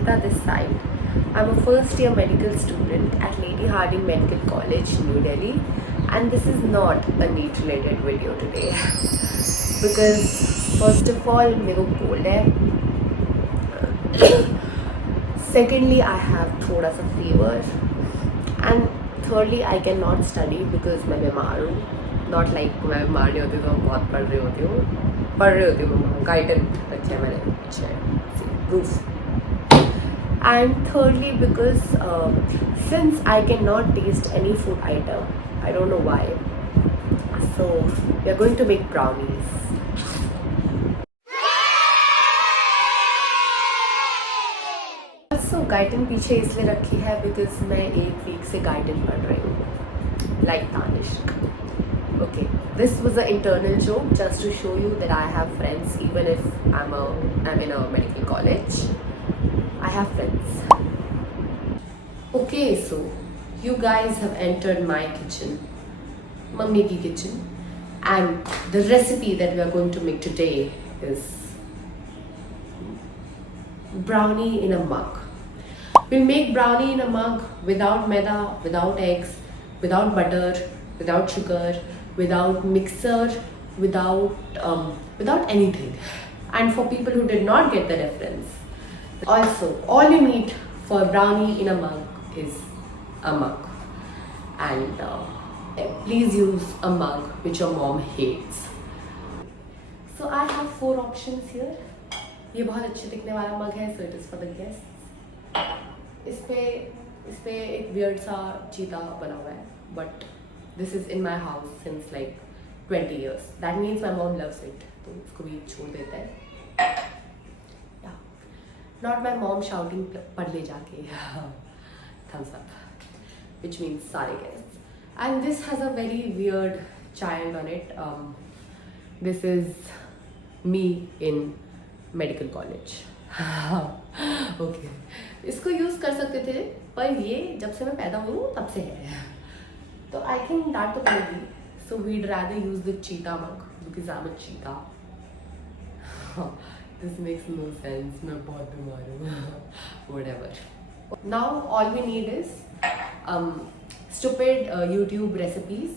Ankita this side. I'm a first year medical student at Lady Harding Medical College, New Delhi, and this is not a neat related video today because first of all, मेरे को cold है. Secondly, I have थोड़ा सा fever, and thirdly, I cannot study because मैं बीमार हूँ. Not like मैं बीमार नहीं होती तो मैं बहुत पढ़ रही होती हूँ. गाइडन अच्छा है मैंने अच्छा है proof. And thirdly, because since I cannot taste any food item, I don't know why, so we are going to make brownies. Also गाइडन पीछे इसलिए रखी है because मैं एक वीक से गाइडन पढ़ रही हूँ like Tanishq. Okay, this was an internal joke just to show you that I have friends even if I'm in a medical college. I have friends. Okay, so you guys have entered my kitchen, mummy ki kitchen, and the recipe that we are going to make today is brownie in a mug. We'll make brownie in a mug without maida, without eggs, without butter, without sugar, without mixer, without anything. And for people who did not get the reference, also all you need for brownie in a mug is a mug, and please use a mug which your mom hates. So I have 4 options here. ये बहुत अच्छे दिखने वाला मग है, so it is for the guests. इस पे एक weird सा चीता बना हुआ है, but this is in my house since like 20 years. That means my mom loves it, तो इसको भी छोड़ देते हैं. Yeah, not my mom shouting पढ़ ले जाके thumbs up, which means सारे guests. And this has a very weird child on it. This is me in medical college. Okay, इसको यूज़ कर सकते थे, पर ये जब से मैं पैदा हुई हूँ तब से है, तो I think that तो पड़ेगी. So we'd rather use the cheetah mug because I'm a cheetah. This makes no sense. मैं बहुत बीमार हूँ. Whatever. Now all we need is stupid YouTube recipes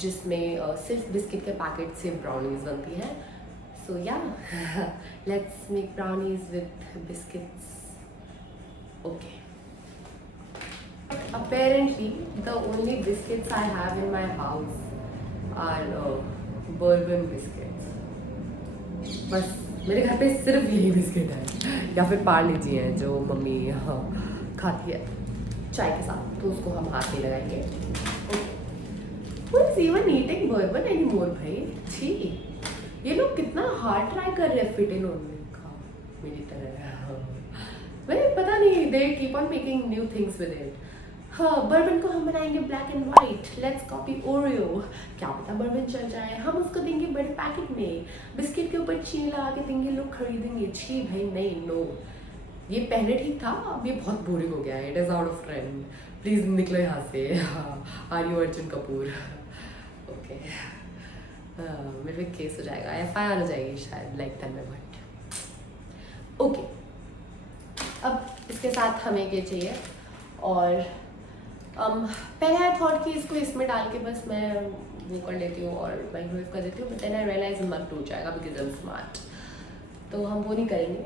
जिसमें सिर्फ बिस्किट के पैकेट से ब्राउनीज बनती हैं. So yeah, let's make brownies with biscuits. Okay. Apparently, the only biscuits I have in my house are bourbon biscuits. बस मेरे घर पे सिर्फ यही बिस्किट है, या फिर पार्ले जी हैं जो मम्मी खाती है चाय के साथ, तो उसको हम हाथ नहीं लगाएंगे. Who is even eating bourbon anymore भाई? छी, ये लोग कितना हार्ड ट्राई कर रहे हैं फिट इन होने का मेरी तरह. वही पता नहीं, they keep on making new things with it. हाँ, बर्बन को हम बनाएंगे black and white. Let's copy Oreo. क्या पता बर्बन चल जाए, हम उसको देंगे बड़े पैकेट में, बिस्किट के ऊपर चीनी लगा के देंगे, लोग खरीदेंगे. छी भाई नहीं, नो. ये पहले ठीक था, अब ये बहुत बोरिंग हो गया है. It is out of trend. Please निकलो यहाँ से. Are you Arjun Kapoor? Okay, मेरे पे केस हो जाएगा, FIR हो जाएगी शायद, लाइक तन्मय भट्ट. ओके, अब इसके साथ हमें ये चाहिए, और पहले आई थॉट कि इसको इसमें डाल के बस मैं वो कर लेती हूँ और माइक्रोवेव कर देती हूँ, बट देन आई रियलाइज मग टूट जाएगा बिकॉज आई एम स्मार्ट. तो हम वो नहीं करेंगे.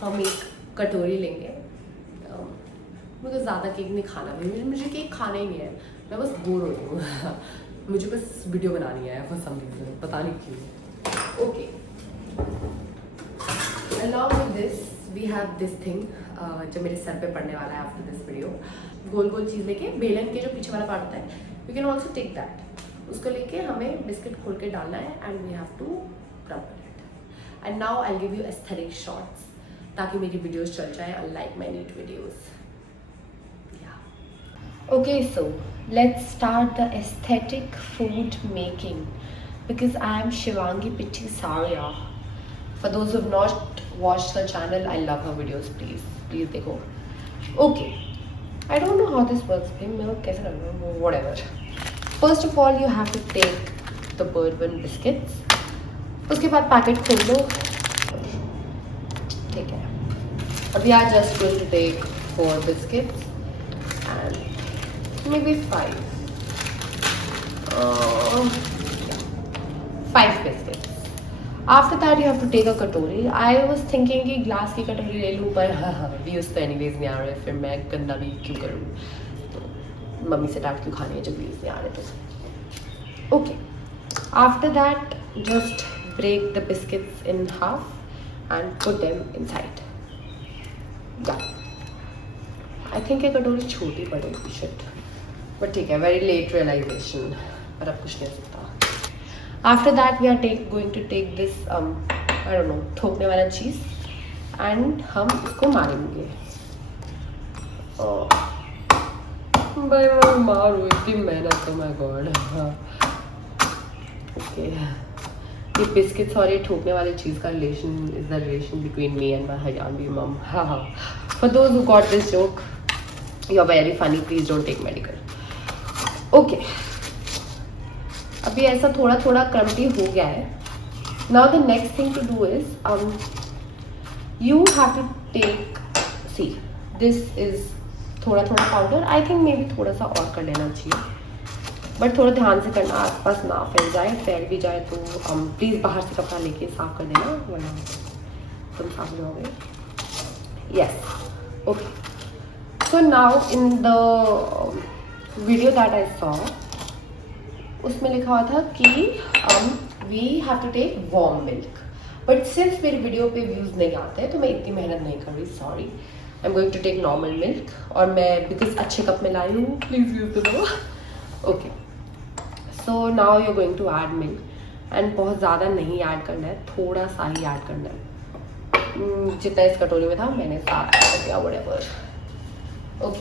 हम एक कटोरी लेंगे. मुझे ज़्यादा केक नहीं खाना, मुझे केक खाना ही नहीं है, मैं बस बोर हो रही हूँ. मुझे बस वीडियो बनानी है फॉर सम रीजन, पता नहीं क्यों. Okay, along with this we have this thing जो मेरे सर पे पड़ने वाला है आफ्टर दिस वीडियो. गोल गोल चीज़ लेके, बेलन के जो पीछे वाला पार्ट होता है, you can also take that. उसको लेके हमें बिस्किट खोल के डालना है, and we have to rub it. And now I give you aesthetic shots ताकि मेरी वीडियोस चल जाए, unlike my neat videos. Okay, so let's start the aesthetic food making because I am Shivangi Pitti Saria. For those who have not watched the channel, I love her videos. Please देखो. Okay, I don't know how this works. मैं कैसे करना? Whatever. First of all, you have to take the bourbon biscuits. उसके बाद packet खोल लो. ठीक है. We are just going to take 4 biscuits and maybe 5. Yeah, 5 biscuits. After that you have to take a कटोरी. I was thinking कि glass की कटोरी ले लूँ, पर व्यूज़ तो एनीवेज नहीं आ रहे, फिर मैं गंदा भी क्यों करूँ, तो मम्मी से डांट क्यों खानी है जब व्यूज़ नहीं आ रहे तो. Okay. After that, just break the biscuits in half and put them inside. Yeah. I think ये कटोरी छोटी पड़ेगी shit. But ठीक है, very late realization. पर अब कुछ नहीं हो सकता. After that, we are going to take this I don't know, ठोकने वाला चीज़ and हम इसको मारेंगे. भाई मैं मारूँ, इतनी मेहनत है, my God. Okay. ये बिस्किट्स और ये ठोकने वाली चीज़ का relation is the relation between me and my Haryanvi mum. For those who got this joke, you are very funny, please don't take medical. Okay, अभी ऐसा थोड़ा थोड़ा क्रम्पी हो गया है. Now the next thing to do is you have to take, see this is थोड़ा थोड़ा powder. I think maybe थोड़ा सा और कर लेना चाहिए, बट थोड़ा ध्यान से करना, आसपास ना फैल जाए. फैल भी जाए तो प्लीज़ बाहर से कपड़ा लेके साफ कर देना, वरना तुम साफ हो जाओगे. Yes, okay. So now in the video that I saw, उसमें लिखा हुआ था कि we have to take warm milk, but since मेरी वीडियो पे व्यूज़ नहीं आते तो मैं इतनी मेहनत नहीं कर रही. Sorry, I am going to take normal milk. और मैं बिकॉज अच्छे कप में लाई हूँ, प्लीज़ यूज़ दो. Okay, so now you are going to add milk, and बहुत ज़्यादा नहीं ऐड करना है, थोड़ा सा ही ऐड करना है. जितना इस कटोरी में था मैंने साफ कर दिया, whatever. Okay,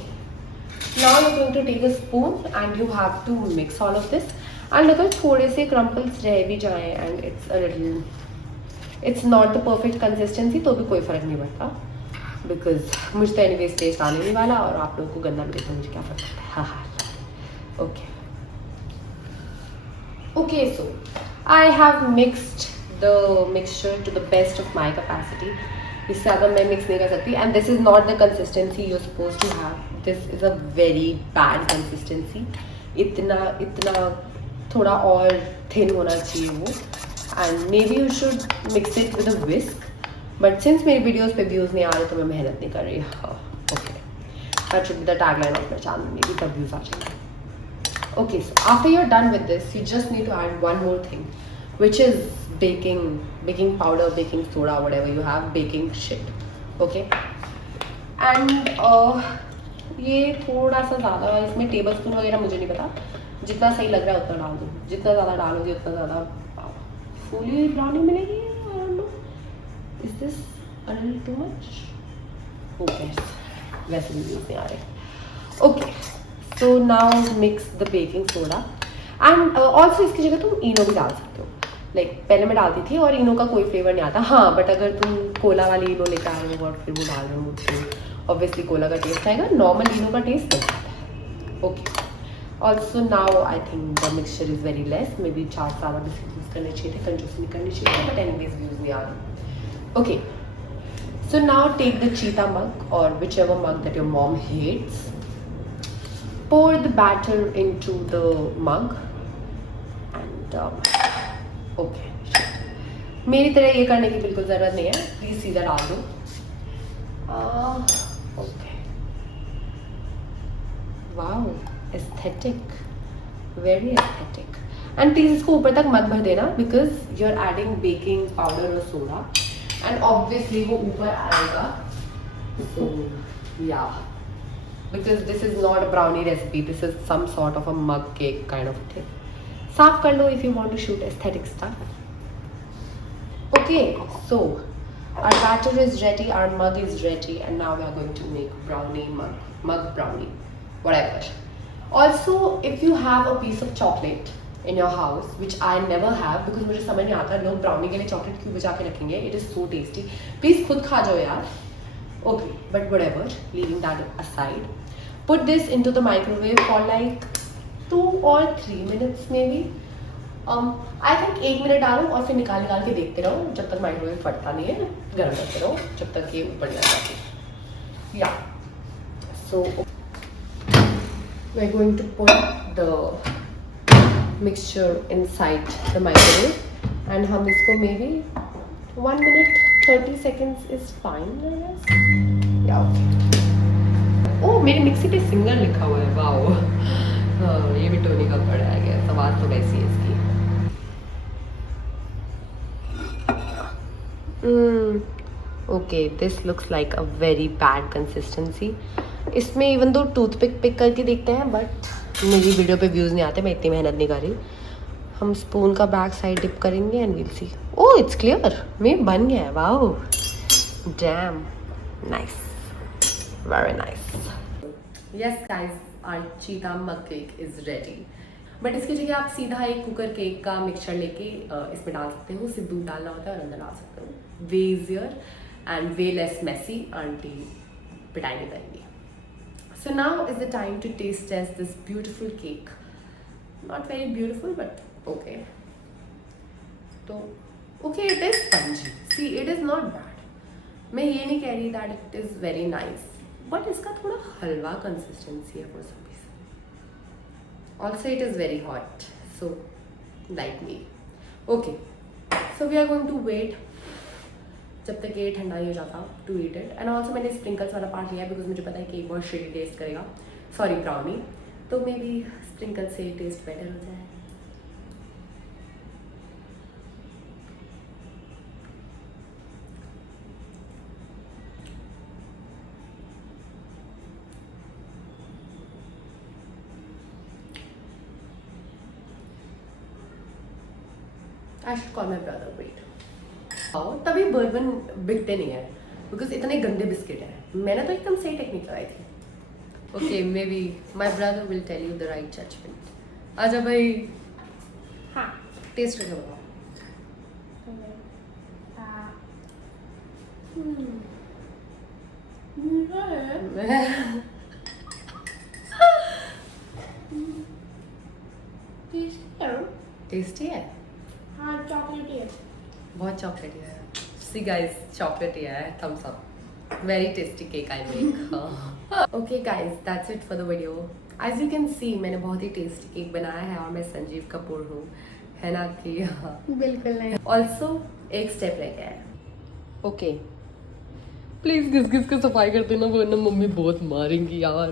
now you are going to take a spoon and you have to mix all of this. And अगर थोड़े से क्रम्पल्स रह भी जाएँ and it's not the perfect consistency, तो भी कोई फ़र्क नहीं पड़ता, बिकॉज मुझे तो एनीवेज टेस्ट आने नहीं वाला, और आप लोगों को गंदा भी देखना मुझे क्या फ़र्क पड़ता है. हाँ. Okay. Okay, so I have mixed the mixture to the best of my capacity. इससे ज़्यादा मैं मिक्स नहीं कर सकती, and this is not the consistency you're supposed to have. This is a very bad consistency. इतना थोड़ा और thin होना चाहिए वो, and maybe you should mix it with a whisk. But since मेरी videos पे views नहीं आ रहे तो मैं मेहनत नहीं कर रही. Okay, that should be the tagline of my channel. maybe तब views आ जाएंगे. Okay, so after you're done with this, you just need to add one more thing, which is baking powder, baking soda, whatever you have, baking shit. Okay, and ये थोड़ा सा ज़्यादा, इसमें table spoon वगैरह मुझे नहीं पता, जितना सही लग रहा है उतना डाल दो. जितना ज़्यादा डालोगे उतना ज़्यादा फूली ब्राउनी मिलेगी. I don't know. Is this a little too much? Who cares? वैसे भी नहीं आ रहे. Okay. So now mix the baking soda and also इसकी जगह तुम इनो भी डाल सकते हो. लाइक पहले मैं डालती थी और इनो का कोई फ्लेवर नहीं आता. हाँ, बट अगर तुम कोला वाली इनो लेकर आ रहे हो और फिर वो डाल रहे हो तो ऑब्वियसली कोला का टेस्ट आएगा, नॉर्मल इनो का टेस्ट नहीं आता. Okay, also now I think the mixture is very less. May be 4 ज़्यादा बिस्किट यूज़ करने चाहिए थे, कंजूसी नहीं करनी चाहिए, बट एनीवेज यूज़ नहीं आ रही. Okay, so now take the cheetah mug or whichever mug that your mom hates. Pour the batter into the mug and okay. मेरी तरह ये करने की बिल्कुल ज़रूरत नहीं है, प्लीज़ सीधा डाल दो. Okay, wow, aesthetic, very aesthetic. And please इसको ऊपर तक मत भर देना, because you are adding baking powder और सोडा, एंड ऑब्वियसली वो ऊपर आएगा. सो या, because this is not a brownie recipe, this is some sort of a mug cake kind of thing. साफ कर लो if you want to shoot aesthetic stuff. Okay, so our batter is ready, our mug is ready, and now we are going to make brownie mug brownie, whatever. Also, if you have a piece of chocolate in your house, which I never have, because मुझे समझ नहीं आता लोग brownie के लिए chocolate क्यों बचा के रखेंगे. It is so tasty. Please खुद खा जाओ यार. Okay, but whatever, leaving that aside, put this into the microwave for like 2 or 3 minutes maybe. I think 1 minute डालो और फिर निकाल के देखते रहो जब तक माइक्रोवेव फटता नहीं है. गर्म करते रहो जब तक ये ऊपर नहीं आ जाती. Yeah. So we're going to put the mixture inside the microwave and हम इसको maybe 1 minute 30 seconds is fine I guess. Yeah. Oh मेरे मिक्सी पे सिंगर लिखा हुआ है. वाओ. हाँ ये भी टोनी का पड़ा है गया. आवाज़ तो वैसी है इसकी. Okay, this looks like a very bad consistency. इसमें इवन दो टूथपिक पिक करके देखते हैं बट मेरी वीडियो पे व्यूज़ नहीं आते. मैं इतनी मेहनत नहीं कर रही. हम स्पून का बैक साइड डिप करेंगे and will see. Oh it's clear. मेरे बन गया है. Wow damn nice. Very nice. Yes guys our cheat mug cake is ready. But इसकी जगह आप सीधा एक कुकर केक का मिक्सचर लेके इसमें डाल सकते हो. सिर्फ दूध डालना होता है और अंदर डाल सकते हो. Way easier and way less messy. Aunty पिटाई नहीं करेंगी. So now is the time to taste test this beautiful cake. Not very beautiful but okay. So okay it is spongy. See it is not bad. मैं ये नहीं कह रही that it is very nice. But इसका थोड़ा हलवा consistency है for some reason. Also it is very hot. So like me. Okay. So we are going to wait जब तक ये ठंडा ही हो जाता to eat it. And also मैंने स्प्रिंकल्स वाला पार्ट लिया बिकॉज मुझे पता है कि बहुत शेडी टेस्ट करेगा. Sorry brownie. तो मे बी स्प्रिंकल से टेस्ट बेटर हो जाए. I should call my brother. Wait. तभी बर्बन बिकते नहीं है बिकॉज इतने गंदे बिस्किट हैं. मैंने तो एकदम सही टेक्निक लगाई थी. Okay maybe my brother will tell you the right judgement. आजा भाई. हाँ टेस्ट करके बताओ. टेस्टी है. हाँ चॉकलेटी है. बहुत चॉकलेटी है. सी गाइस चॉकलेटी है. Thumbs up. Very tasty cake I make. Okay guys that's it for the video. As you can see मैंने बहुत ही टेस्टी केक बनाया है और मैं संजीव कपूर हूँ है ना कि. बिल्कुल नहीं. ऑल्सो एक स्टेप रह गया है. ओके प्लीज घिस घिस के सफाई कर देना वरना मम्मी बहुत मारेंगी यार.